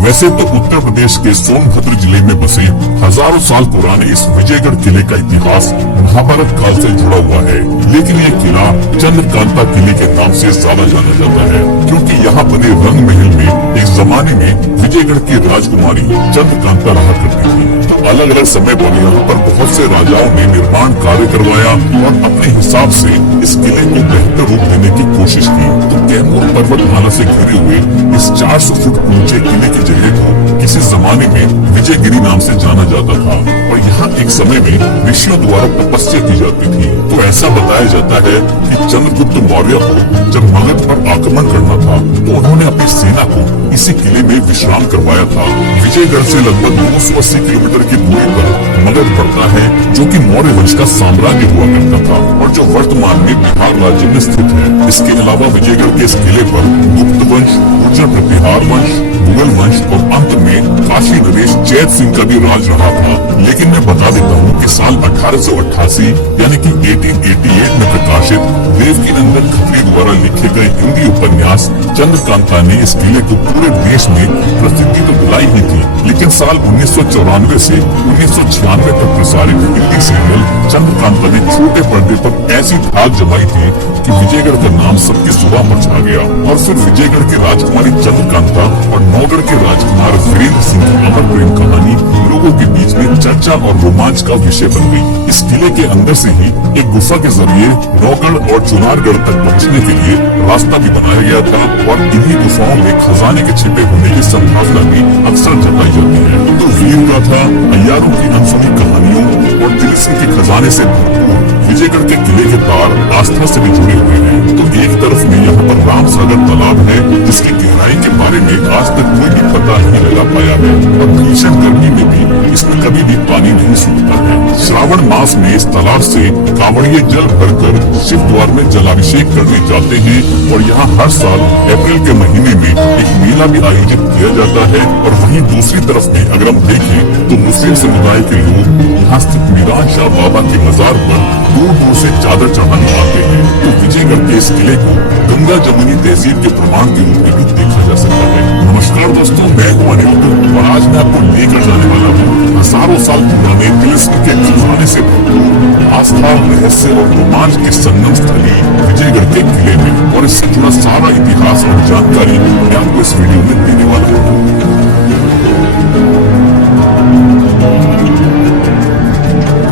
वैसे तो उत्तर प्रदेश के सोनभद्र जिले में बसे हजारों साल पुराने इस विजयगढ़ किले का इतिहास महाभारत काल से जुड़ा हुआ है, लेकिन ये किला चंद्रकांता किले के नाम से ज्यादा जाना जाता है, क्योंकि यहाँ बने रंग महल में एक जमाने में विजयगढ़ की राजकुमारी चंद्रकांता रहा करती थी। तो अलग अलग समय पर यहाँ पर बहुत से राजाओं ने निर्माण कार्य करवाया और अपने हिसाब से इस किले को बेहतर रूप देने की कोशिश की। तो कैमूर पर्वतमाला से घिरे हुए इस 400 फुट ऊंचे किले की जगह को किसी जमाने में विजयगिरी नाम से जाना जाता था और यहाँ एक समय में ऋषियों द्वारा तपस्या की जाती थी। तो ऐसा बताया जाता है कि चंद्रगुप्त मौर्य को जब मगध पर आक्रमण करना था तो उन्होंने अपनी सेना को इसी किले में विश्राम करवाया था। विजयगढ़ से लगभग 280 किलोमीटर की दूरी पर मगध पड़ता है, जो कि मौर्य वंश का साम्राज्य हुआ करता था और जो वर्तमान में बिहार राज्य में स्थित है। इसके अलावा विजयगढ़ के इस किले पर गुप्त वंश, गुर्जर प्रतिहार वंश, मुगल वंश और अंत में काशी नरेश जैत सिंह का भी राज रहा था। लेकिन मैं बता देता हूँ कि साल 1888 यानी कि 1888 में प्रकाशित देवकीनंदन खत्री द्वारा लिखे गए हिंदी उपन्यास चंद्रकांता ने इस किले को पूरे देश में प्रसिद्धि तो दिलाई ही थी, लेकिन साल 1994 से 1996 तक प्रसारित हिंदी सीरियल चंद्रकांता ने छोटे पर्दे पर ऐसी धाक जमाई थी कि विजयगढ़ का नाम सबकी जुबान पर छा गया और फिर विजयगढ़ की राजकुमारी चंद्रकांता और नौगढ़ के राजकुमार वीरेंद्र सिंह की अमर प्रेम कहानी लोगों के बीच में चर्चा और रोमांच का विषय बन गई। इस किले के अंदर से ही एक गुफा के जरिए नौगढ़ और चुनारगढ़ तक पहुंचने के लिए रास्ता भी बनाया गया था और इन्हीं गुफाओं में खजाने के छिपे होने की संभावना भी अक्सर जताई जाती है। तो वीर गाथा, अय्यारों की अनसुनी कहानियों और तिलिस्म के खजाने से भरपूर विजयगढ़ के किले के तार आस्था से भी जुड़े हुए हैं। तो एक तरफ में यहाँ पर राम सागर तालाब है, जिसकी गहराई के बारे में आज तक कोई भी पता नहीं लगा पाया है और भीषण गर्मी में भी इसमें कभी भी पानी नहीं सूखता है। श्रावण मास में इस तालाब से कांवड़िए जल भरकर शिव द्वार में जलाभिषेक करने जाते हैं और यहाँ हर साल अप्रैल के महीने में एक मेला भी आयोजित किया जाता है। और वहीं दूसरी तरफ में अगर हम देखें तो मुस्लिम समुदाय के लोग यहाँ स्थित मीरान शाह बाबा के मजार पर दूर दूर से चादर चढ़ाने आते हैं। तो विजयगढ़ के इस किले को गंगा जमुनी तहजीब के प्रमाण के रूप में भी देखा जा सकता है। नमस्कार दोस्तों, मैं हूं अनिल और आज मैं आपको लेकर जाने वाला हूँ हजारों साल पुराने तिलिस्म के खजाने से भरपूर आस्था, रहस्य और रोमांच के संगम स्थली विजयगढ़ के किले में, और इससे जुड़ा सारा इतिहास और जानकारी मैं आपको इस वीडियो में देने वाला हूँ।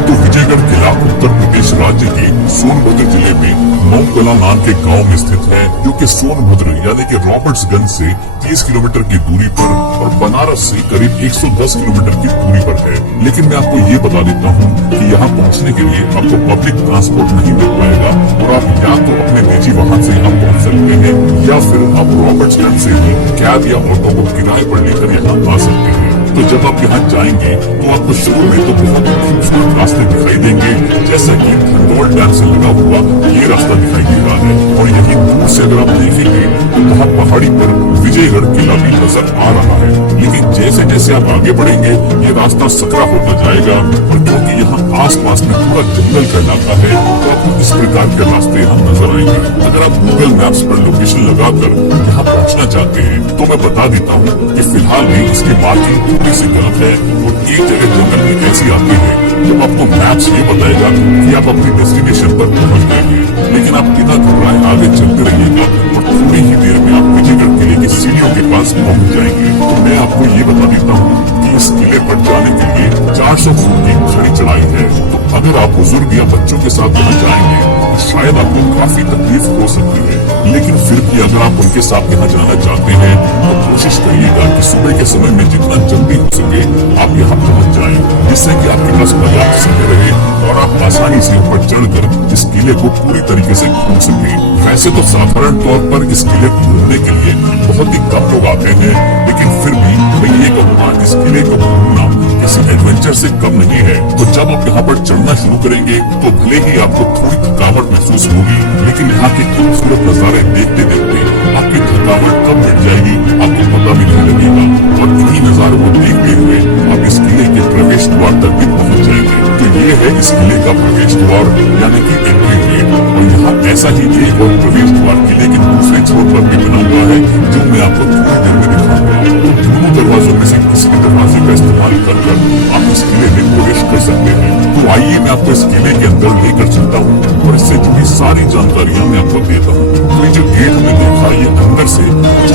तो विजयगढ़ किला उत्तर प्रदेश राज्य के सोनभद्र जिले में मऊकला नाम के गांव में स्थित है, जो कि सोनभद्र यानी कि रॉबर्ट्सगंज से 30 किलोमीटर की दूरी पर और बनारस से करीब 110 किलोमीटर की दूरी पर है। लेकिन मैं आपको ये बता देता हूँ कि यहाँ पहुँचने के लिए आपको पब्लिक ट्रांसपोर्ट नहीं मिल पाएगा और आप या तो अपने निजी वाहन से यहाँ पहुँच सकते हैं या फिर आप रॉबर्ट्सगंज से ही कैब या ऑटो को किराए पर लेकर यहाँ आ सकते हैं। तो जब आप यहाँ जाएंगे तो आपको शुरू में तो बहुत खूबसूरत रास्ते दिखाई देंगे, जैसा कि खंडोल डैम से लगा हुआ ये रास्ता दिखाई दे रहा है और यही दूर से अगर आप देखेंगे तो वहाँ पहाड़ी पर विजयगढ़ किला भी नजर आ रहा है। लेकिन जैसे जैसे आप आगे बढ़ेंगे ये रास्ता सकरा होता जाएगा और क्योंकि यहाँ आसपास में पूरा जंगल का इलाका है तो आपको इस प्रकार के रास्ते यहाँ नजर आएंगे। अगर आप गूगल मैप्स पर लोकेशन लगाकर यहाँ पहुँचना चाहते हैं तो मैं बता देता हूँ कि फिलहाल में इसकी मार्किंग थोड़ी सी गलत है और एक जगह जंगल में ऐसी आती है जब आपको मैप्स ये बताएगा कि आप अपनी डेस्टिनेशन पर पहुंच गए हैं। लेकिन आप बिना घबराए आगे चलते रहिएगा और थोड़ी ही देर में आप विजयगढ़ किले की सीढ़ियों के पास पहुंच जाएंगे। तो मैं आपको ये बता देता हूँ कि इस किले पर जाने के लिए 400 फुट की खड़ी चढ़ाई है। तो अगर आप बुजुर्ग या बच्चों के साथ यहाँ जाएंगे तो शायद आपको काफी तकलीफ हो सकती है, लेकिन फिर भी अगर आप उनके साथ यहाँ जाना चाहते हैं तो कोशिश करिएगा कि सुबह के समय में जितना जल्दी हो सके आप यहाँ पहुँच जाएं, जिससे कि आपके पास पर्याप्त समय रहे और आप आसानी से ऊपर चढ़कर इस किले को पूरी तरीके से घूम सके। वैसे तो साधारण तौर पर इस किले को घूमने के लिए बहुत ही कम लोग आते हैं, लेकिन फिर भी मैं ये कहूँगा इस किले को घूमना किसी एडवेंचर से कम नहीं है। तो जब आप यहाँ पर चढ़ना शुरू करेंगे तो भले ही आपको थोड़ी थकावट महसूस होगी, लेकिन यहाँ के खूबसूरत नजारे देखते देखते आपकी थकावट कब मिट जाएगी आपको पता भी नहीं लगेगा और इन्हीं नजारों को देखते हुए आप इस किले के प्रवेश द्वार तक भी पहुँच जाएंगे। तो ये ये है इस किले का प्रवेश द्वार यानी कि एंट्री गेट। और यहाँ ऐसा ही एक और प्रवेश द्वार किले के दूसरे छोर पर भी बना हुआ है जो मैं आपको थोड़ी देर में दिखाऊंगा। दोनों दरवाजों में से किसी भी दरवाजे का इस्तेमाल कर आप इस किले में प्रवेश कर सकते हैं। तो आइए मैं आपको इस किले के अंदर लेकर चलता हूँ और इससे जुड़ी सारी जानकारियाँ मैं आपको देता हूँ। तो ये जो गेट हमने देखा ये अंदर से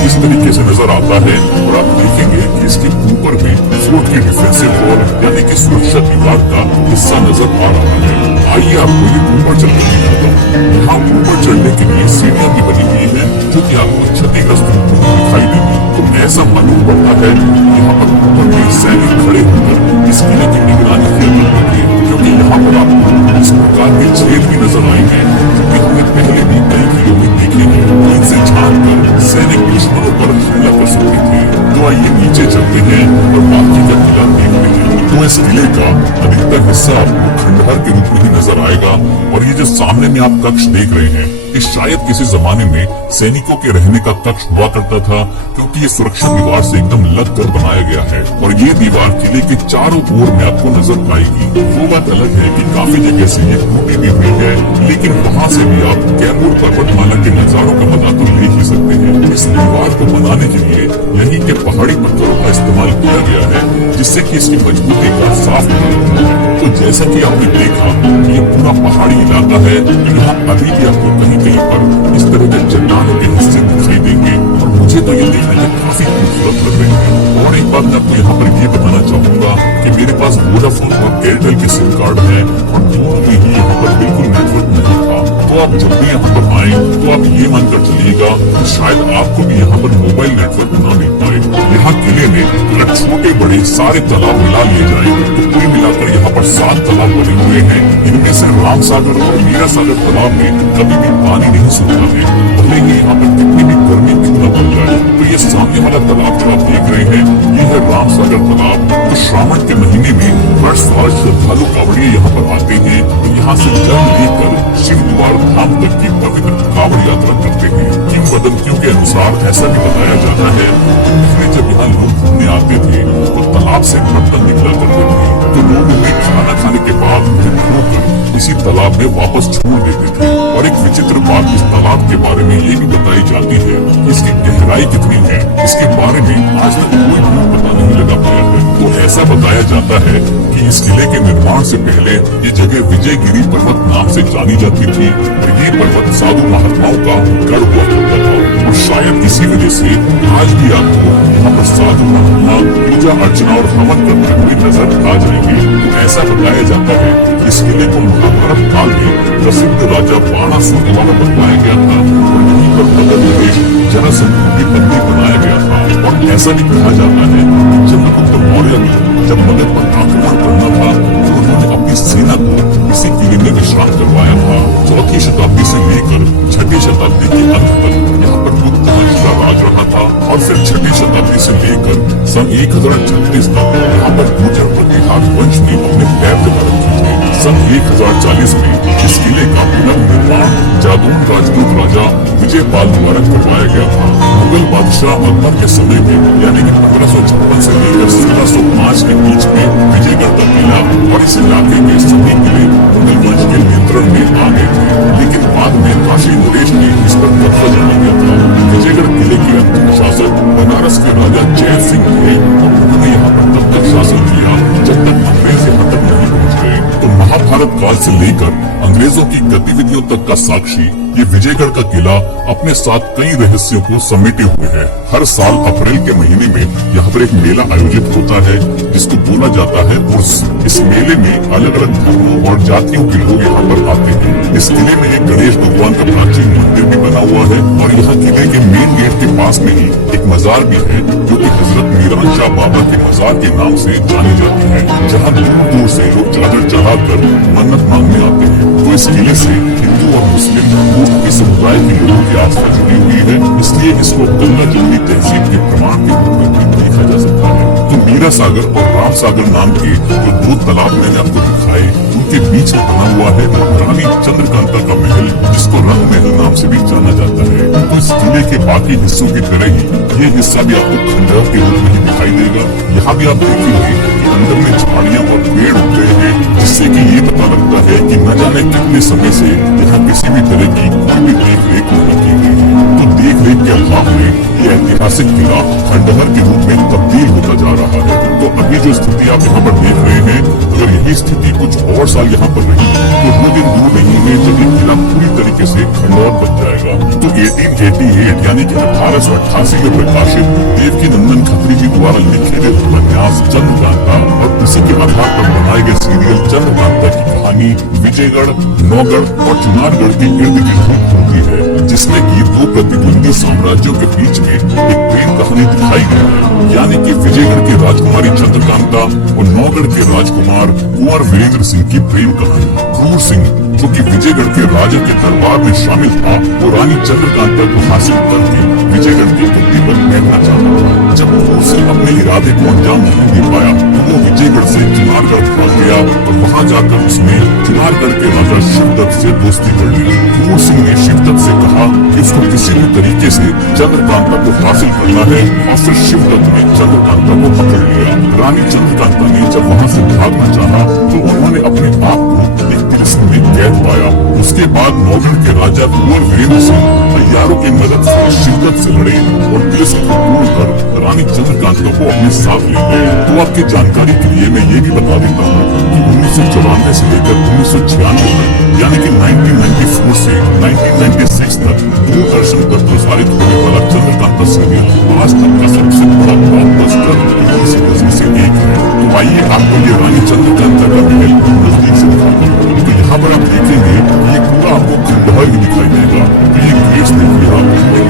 इस तरीके से नजर आता है और आप देखेंगे कि इसके ऊपर में फोर्ट की डिफेंसिव वॉल यानी कि सुरक्षा दीवार का हिस्सा नजर आ रहा है। आइए आपको ये ऊपर चलकर दिखाता हूँ। यहाँ ऊपर चढ़ने के लिए सीढ़ियाँ भी बनी हुई है जो कि आपको क्षतिग्रस्त दिखाई देंगी। तो ऐसा मालूम पड़ता है यहाँ पर ऊपर में सैनिक खड़े होकर इस किले की निगरानी किया करते थे, क्योंकि यहाँ पर आपको इस प्रकार के छेद भी नजर आएंगे जो कि हमने पहले भी कई किलों में देखे हैं। इनसे झांक कर सैनिक दुश्मनों पर हमला कर सकते थे। तो आइए नीचे चलते हैं और बाकी का किला देखते हैं। तो इस किले का अधिकतर हिस्सा आपको खंडहर के रूप में ही नजर आएगा। और ये जो सामने में आप कक्ष देख रहे हैं ये शायद किसी जमाने में सैनिकों के रहने का कक्ष हुआ करता था, क्योंकि ये सुरक्षा दीवार से एकदम लग कर बनाया गया है। और ये दीवार किले के चारों ओर में आपको नजर आएगी। वो बात अलग है कि काफी जगह से ये टूटी भी हुई है, लेकिन वहाँ से भी आप कैमूर पर्वतमाला के नजारों का मजा तो ले ही सकते हैं। इस दीवार को बनाने के लिए यहीं के पहाड़ी पत्थरों का इस्तेमाल किया गया है, जिससे कि इसकी मजबूती का साफ पता लगता है। तो जैसा कि आपने देखा ये पूरा पहाड़ी इलाका है, यहाँ अभी भी आपको कहीं कहीं पर इस तरह के चट्टानों के हिस्से दिखाई देंगे और मुझे तो ये देखने में काफी खूबसूरत लग रहे हैं। और एक बात मैं आपको यहाँ पर ये बताना चाहूंगा कि मेरे पास वोडाफोन और एयरटेल के सिम कार्ड है और दोनों में ही यहाँ पर बिल्कुल नेटवर्क नहीं था। तो आप जब भी यहाँ पर आए तो आप ये मानकर चलिएगा कि शायद आपको भी यहाँ पर मोबाइल नेटवर्क न मिल पाए। यहाँ किले में अगर छोटे बड़े सारे तालाब मिला लिए जाए तो कुल मिलाकर यहाँ पर 7 तालाब बने हुए हैं। इनमें से राम सागर और मीरा सागर तालाब में कभी भी पानी नहीं सूखता है, भले ही यहाँ पर कितनी भी गर्मी क्यों न पड़ जाए। तो ये सामने वाला तालाब जो आप देख रहे हैं ये है राम सागर तालाब। तो श्रावण के महीने में हर साल श्रद्धालु कांवड़िए यहाँ पर आते हैं, तो यहाँ से जल लेकर शिव द्वार धाम तक की पवित्र कांवड़ यात्रा करते हैं। किंवदंतियों के अनुसार ऐसा भी बताया जाता है कि पहले जब यहाँ लोग घूमने आते थे तो तालाब से बर्तन निकला करते थे, तो लोग उन्हें खाना खाने के बाद धोकर इसी तालाब में वापस छोड़ देते थे। और एक विचित्र बात इस तालाब के बारे में ये भी बताई जाती है कि इसकी गहराई कितनी है, इसके बारे में आज तक कोई भी पता नहीं लगा पाया है। तो ऐसा बताया जाता है कि इस किले के निर्माण से पहले ये जगह विजयगिरी पर्वत नाम से जानी जाती थी और ये पर्वत साधु महात्माओं का गढ़ हुआ करता था। और शायद इसी वजह से आज भी आपको यहाँ पर साधु महात्मा पूजा अर्चना और हवन करते हुए नजर आ जाएंगे। तो ऐसा बताया जाता है कि इस किले को महाभारत काल में प्रसिद्ध राजा बाणासुर द्वारा बनवाया गया था और यहीं पर मगध देश जनसंघ की बंदी बनाया गया था। और ऐसा भी कहा जाता है कि चंद्रगुप्त मौर्य ने जब मगध पर आक्रमण करना था तो उन्होंने अपनी सेना को इसी किले में विश्राम करवाया था। 4वीं शताब्दी से लेकर 6वीं शताब्दी के अंत तक यहाँ पर बुद्ध वंश का राज रहा था और फिर 6वीं शताब्दी से लेकर सन 1036 तक यहाँ पर गुर्जर प्रतिहार वंश ने अपने पैर जमा रखे थे। सन 1040 में इस किले का पुनर्निर्माण जादून राजपूत राजा विजयपाल द्वारा करवाया गया था। मुगल बादशाह अकबर के समय में यानी कि 1556 से लेकर 1605 के बीच में विजयगढ़ का किला और इस इलाके के सभी किले मुगल वंश के नियंत्रण में आ गए थे, लेकिन बाद में काशी नरेश ने इस पर कब्जा जमा लिया था। विजयगढ़ किले के अंतिम शासक बनारस के राजा जय सिंह थे और उन्होंने यहाँ पर तब तक शासन किया जब तक अंग्रेज यहाँ तक नहीं पहुँच गए। तो महाभारत काल से लेकर अंग्रेजों की गतिविधियों तक का साक्षी ये विजयगढ़ का किला अपने साथ कई रहस्यों को समेटे हुए है। हर साल अप्रैल के महीने में यहाँ पर एक मेला आयोजित होता है जिसको बोला जाता है उर्स। इस मेले में अलग अलग धर्मों और जातियों के लोग यहाँ पर आते हैं। इस किले में एक गणेश भगवान का प्राचीन मंदिर भी बना हुआ है और यहाँ किले के मेन गेट के पास में ही एक मजार भी है जो कि हजरत मीरान शाह बाबा के मजार के नाम से जानी जाती है, जहाँ दूर दूर से लोग चादर चढ़ाकर मन्नत मांगने आते हैं। तो इस किले से हिंदू और मुस्लिम दोनों के समुदाय के लोगों की आस्था जुड़ी हुई है, इसलिए इसको गंगा जमुनी तहजीब के प्रमाण के रूप में भी देखा जा सकता है। तो मीरा सागर और राम सागर नाम के जो 2 तालाब मैंने आपको दिखाए उनके बीच में बना हुआ है रानी चंद्रकांता का महल, जिसको रंग महल नाम से भी जाना जाता है। तो इस किले के बाकी हिस्सों की तरह ही ये हिस्सा भी आपको खंडहर के रूप में ही दिखाई देगा। यहाँ भी आप देखेंगे कि अंदर में झाड़ियाँ और पेड़ उग गए हैं, जिससे जिससे कि ये पता लगता है कि न जाने कितने समय से यहाँ किसी भी तरह की कोई भी देख रेख नहीं की गई है। तो देख रेख के अभाव में ये ऐतिहासिक किला खंडहर के रूप में तब्दील होता जा रहा है। तो अभी जो स्थिति आप यहाँ पर देख रहे हैं, अगर यही स्थिति कुछ और साल यहाँ पर रही तो वो दिन दूर नहीं है जब ये किला पूरी तरीके से खंडहर बन जाएगा। तो 1888 यानी कि 1888 में प्रकाशित देवकी नंदन खत्री जी द्वारा लिखे गए उपन्यास चंद्रकांता और उसी के आधार पर बनाए गए सीरियल चंद्रकांता की कहानी विजयगढ़, नौगढ़ और चुनारगढ़ के इर्द गिर्द होती है, जिसमें कि दो प्रतिद्वंदी साम्राज्यों के बीच में एक प्रेम कहानी दिखाई गई है। यानी कि विजयगढ़ की राजकुमारी चंद्रकांता और नौगढ़ के राजकुमार कुंवर वीरेंद्र सिंह की प्रेम कहानी। क्रूर सिंह जो कि विजयगढ़ के राजा के दरबार में शामिल था, वो रानी चंद्रकांता को हासिल करके विजयगढ़ की गद्दी पर बैठना चाहता था। जब क्रूर सिंह अपने इरादे को अंजाम नहीं दे पाया तो वो विजयगढ़ से चुनारगढ़ भाग गया और वहाँ जाकर उसने चुनारगढ़ के राजा शिवदत्त से दोस्ती कर ली। क्रूर सिंह ने शिवदत्त से कहा कि उसको किसी भी तरीके से चंद्रकांता को हासिल करना है और फिर शिवदत्त ने चंद्रकांता को पकड़ लिया। रानी चंद्रकांता ने जब वहाँ से भागना चाहा तो उन्होंने अपने आप को एक तिलिस्म में कैद पाया। उसके बाद नौगढ़ के राजा कुंवर वीरेंद्र सिंह तैयारों की मदद से शिवदत्त से लड़े और तिलिस्म को तोड़कर रानी चंद्रकांता को अपने साथ ले गए। तो आपकी जानकारी के लिए मैं ये भी बता देता हूँ कि 1994 से लेकर 1996 तक यानी कि 1994 से 1996 तक दूरदर्शन पर प्रसारित होने वाला चंद्रकांता सीरियल आज तक का सबसे बड़ा ब्लॉकबस्टर टीवी सीरीज में से एक है। तो आइए आपको ये रानी चंद्रकांता का महल नजदीक से दिखाता हूँ। तो यहाँ पर आप देखेंगे ये पूरा आपको खंडहर ही दिखाई देगा। तो ये गेट्स देखिए आप, ये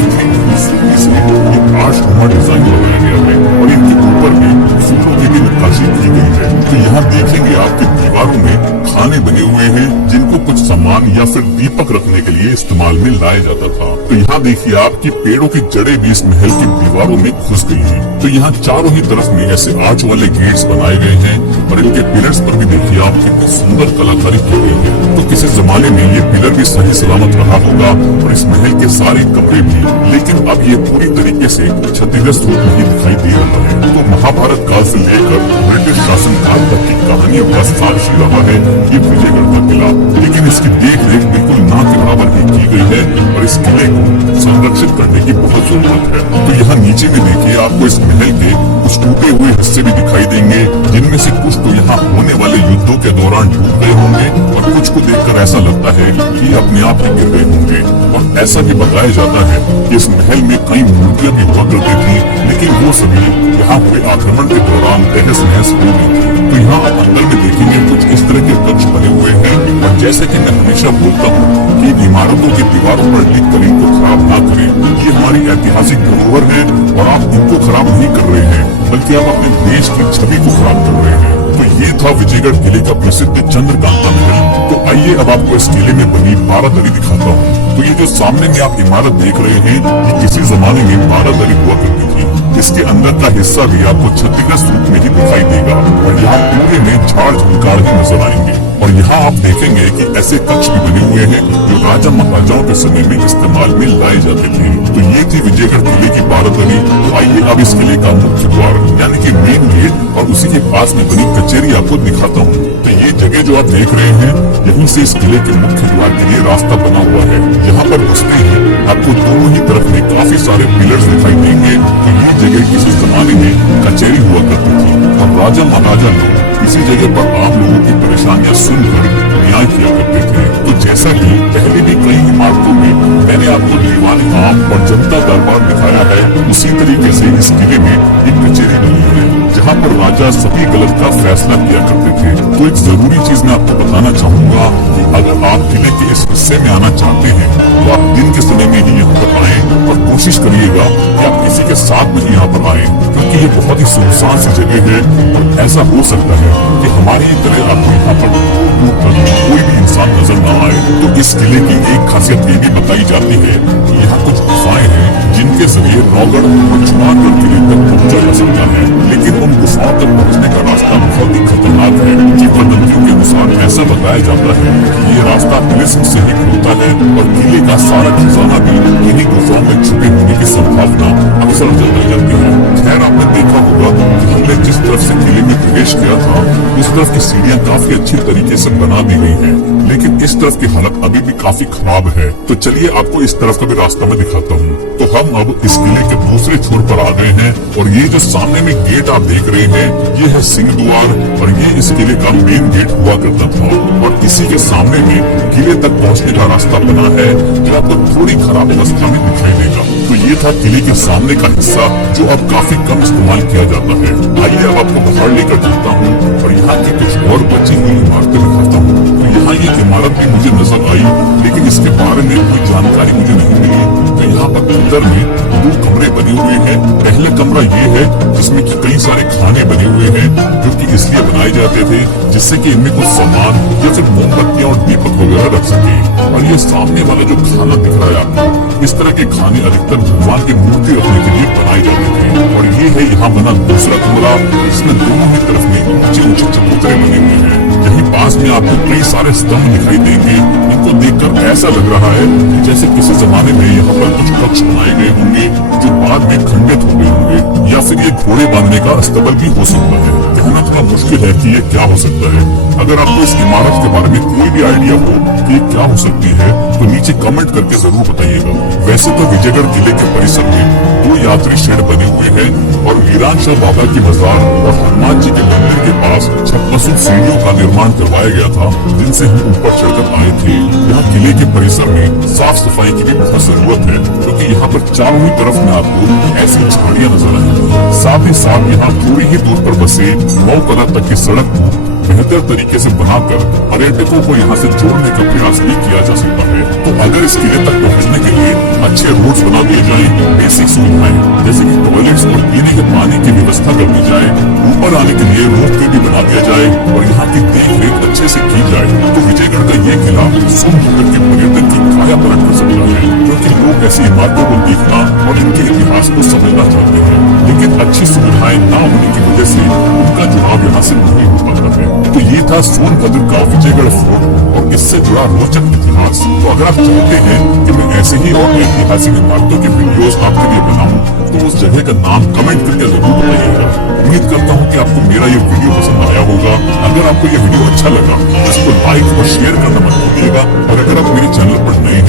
आर्चनुमा डिजाइन बनाया गया है और इनके ऊपर भी फूलों की भी नक्काशी की गई है। तो यहाँ देखेंगे आपके दीवारों में खाने बने हुए हैं जिनको कुछ सामान या फिर दीपक रखने के लिए इस्तेमाल में लाया जाता था। तो यहाँ देखिए आपकी पेड़ों की जड़ें भी इस महल की दीवारों में घुस गई हैं। तो यहाँ चारों ही तरफ में ऐसे आर्च वाले गेट्स बनाए गए हैं और इनके पिलर्स पर भी देखिए आप कितनी सुंदर कलाकारी की गई है। तो किसी जमाने में ये पिलर भी सही सलामत रहा होगा और इस महल के सारे कमरे भी, लेकिन अब ये पूरी तरीके से क्षतिग्रस्त रूप में दिखाई दे रहा है। तो महाभारत काल से लेकर ब्रिटिश शासन काल तक की कहानियों का साक्षी रहा है ये विजयगढ़ का किला, लेकिन इसकी देख रेख बिल्कुल ना के बराबर ही की गई है और इस किले को संरक्षित करने की बहुत जरूरत है। तो यहाँ नीचे में देखिए आपको इस महल के कुछ टूटे हुए हिस्से भी दिखाई देंगे, जिनमें से कुछ तो यहाँ होने वाले युद्धों के दौरान टूट गए होंगे और कुछ को देखकर ऐसा लगता है कि अपने आप ही गिर गए होंगे। और ऐसा भी बताया जाता है कि इस महल में कई मूर्तियां भी हुआ करती थी, लेकिन वो सभी यहाँ हुए आक्रमण के दौरान तहस नहस हो गई थी। तो यहाँ आप अंदर में देखेंगे कुछ इस तरह के कक्ष बने हुए हैं और जैसे कि मैं हमेशा बोलता हूँ कि इमारतों की दीवारों पर लिख कर इनको खराब ना करें। ये हमारी ऐतिहासिक धरोहर है और आप इनको खराब नहीं कर रहे हैं, बल्कि आप अपने देश की छवि को खराब कर रहे हैं। तो ये था विजयगढ़ किले का प्रसिद्ध चंद्रकांता महल। तो आइए अब आपको इस किले में बनी बारादरी दिखाता हूँ। तो ये जो सामने में आप इमारत देख रहे हैं, ये किसी जमाने में बारादरी हुआ करती थी। इसके अंदर का हिस्सा भी आपको क्षतिग्रस्त रूप में ही दिखाई देगा और यहाँ पूरे में झाड़ झंकार ही नजर आएंगे। और यहाँ आप देखेंगे कि ऐसे कक्ष भी बने हुए हैं जो राजा महाराजाओं के समय में इस्तेमाल में लाए जाते थे। तो ये थी विजयगढ़ किले की बारादरी। तो आइए अब इस किले का मुख्य द्वार यानी कि मेन गेट और उसी के पास में बनी कचेरी आपको दिखाता हूँ। तो ये जगह जो आप देख रहे हैं, यहीं से इस किले के मुख्य द्वार के लिए रास्ता बना हुआ है। यहाँ पर घुसते ही आपको दोनों ही तरफ में काफी सारे पिलर्स दिखाई देंगे। तो ये जगह किसी जमाने में कचेरी हुआ करती थी और राजा महाराजा लोग इसी जगह पर आम लोगों की परेशानियां सुनकर न्याय किया करते थे। तो जैसा कि पहले भी कई इमारतों में मैंने आपको दीवान आम और जनता दरबार दिखाया है, उसी तरीके से इस किले में एक कचेरी बनी है जहाँ पर राजा सभी गलत का फैसला किया करते थे। तो एक जरूरी चीज मैं आपको बताना चाहूंगा कि अगर आप किले के इस हिस्से में आना चाहते हैं तो आप दिन के समय में ही यहाँ पर आए और कोशिश करिएगा कि आप किसी के साथ में यहाँ पर आए, क्योंकि ये बहुत ही सुनसान सी जगह है और ऐसा हो सकता है कि हमारी तरह आपको यहाँ पर दूर तक कोई भी इंसान नजर न आए। तो इस किले की एक खासियत ये भी बताई जाती है कि यहाँ कुछ गुफाएं हैं जिनके जरिए नौगढ़ और चुनारगढ़ किले तक पहुंचा जा सकता है, लेकिन उन गुफाओं तक पहुंचने का रास्ता बहुत ही खतरनाक है। किंवदंतियों के अनुसार ऐसा बताया जाता है कि ये रास्ता तिलिस्म से ही खुलता है और किले का सारा खजाना भी इन्हीं गुफाओं में छुपे होने की संभावना अक्सर जताई जाती है। खैर आपने देखा होगा कि हमने जिस तरफ से किले में प्रवेश किया था इस तरफ की सीढ़ियां काफी अच्छी तरीके से बना दी गई हैं, लेकिन इस तरफ की हालत अभी भी काफी खराब है। तो चलिए आपको इस तरफ का भी रास्ता मैं दिखाता हूँ। तो हम अब इस किले के दूसरे छोर पर आ गए हैं और ये जो सामने में गेट आप देख रहे हैं ये है सिंह द्वार और ये इस किले का मेन गेट हुआ करता था और इसी के सामने में किले तक पहुँचने का रास्ता बना है जो आपको थोड़ी खराब अवस्था में दिखाई देगा। तो ये था किले के सामने का हिस्सा जो अब काफी कम इस्तेमाल किया जाता है। आइए अब आपको बाहर लेकर चलता हूँ और यहाँ की कुछ और बची हुई इमारतें दिखाता हूँ। तो यहाँ ये इमारत भी मुझे नजर आई लेकिन इसके बारे में कोई जानकारी मुझे नहीं मिली। तो यहाँ पर अंदर में 2 कमरे बने हुए हैं। पहले कमरा ये है जिसमें कि कई सारे खाने बने हुए हैं जो कि इसलिए बनाए जाते थे जिससे कि इनमें कुछ सामान या फिर मोमबत्तियां और दीपक वगैरह रख सके। और ये सामने वाला जो खाना दिख रहा है आपको, इस तरह के खाने अधिकतर भगवान की मूर्ति रखने के लिए बनाए जाते थे। और ये है यहाँ बना दूसरा कमरा जिसमें दोनों ही तरफ में ऊंचे ऊंचे चबूतरे बने हुए हैं। यहीं पास में आपको कई सारे स्तंभ दिखाई देंगे। इनको देखकर ऐसा लग रहा है कि जैसे किसी जमाने में यहाँ पर कुछ कक्ष बनाए गए होंगे जो बाद में खंडित हो गए होंगे, या फिर ये घोड़े बांधने का अस्तबल भी हो सकता है। कहना थोड़ा मुश्किल है कि ये क्या हो सकता है। अगर आपको इस इमारत के बारे में कोई भी आइडिया हो कि ये क्या हो सकती है तो नीचे कमेंट करके जरूर बताइएगा। वैसे तो विजयगढ़ किले के परिसर में 2 यात्री शेड बने हुए हैं और वीरान शाह बाबा की मजार और हनुमान जी के मंदिर के पास 56 सीढ़ियों का निर्माण करवाया गया था जिनसे हम ऊपर चढ़कर आए थे। यहाँ किले के परिसर में साफ सफाई की भी बहुत जरूरत है क्योंकि यहाँ पर चारों ही तरफ में आपको ऐसी झाड़ियाँ नजर आएंगी। साथ ही साथ यहाँ थोड़ी ही दूर पर बसे 9 कदम तक की सड़क को बेहतर तरीके से बनाकर पर्यटकों को यहाँ से जोड़ने का प्रयास भी किया जा सकता है। तो अगर इस किले तक पहुँचने के लिए अच्छे रोड्स बना दिए जाए, बेसिक सुविधाएं जैसे कि टॉयलेट्स और पीने के पानी की व्यवस्था कर दी जाए, ऊपर आने के लिए रोपवे भी बना दिया जाए और यहाँ की देख रेख अच्छे से की जाए तो विजयगढ़ का ये किला सोनभद्र के पर्यटन की काया पलट कर सकता है। क्योंकि लोग ऐसी इमारतों को देखना और इनके इतिहास को समझना चाहते हैं, लेकिन अच्छी सुविधाएं न होने की वजह से उनका जुड़ाव यहाँ से नहीं हो पाता है। तो ये था सोनभद्र का विजयगढ़ फोर्ट और इससे जुड़ा रोचक इतिहास। तो अगर आप चाहते हैं कि मैं ऐसे ही और ऐतिहासिक इमारतों के वीडियोस आपके लिए बनाऊं तो उस जगह का नाम कमेंट करके जरूर बताइएगा। उम्मीद करता हूँ कि आपको मेरा ये वीडियो पसंद आया होगा। अगर आपको ये वीडियो अच्छा लगा तो इसको लाइक और शेयर करना मत भूलिएगा और अगर आप मेरे चैनल पर नए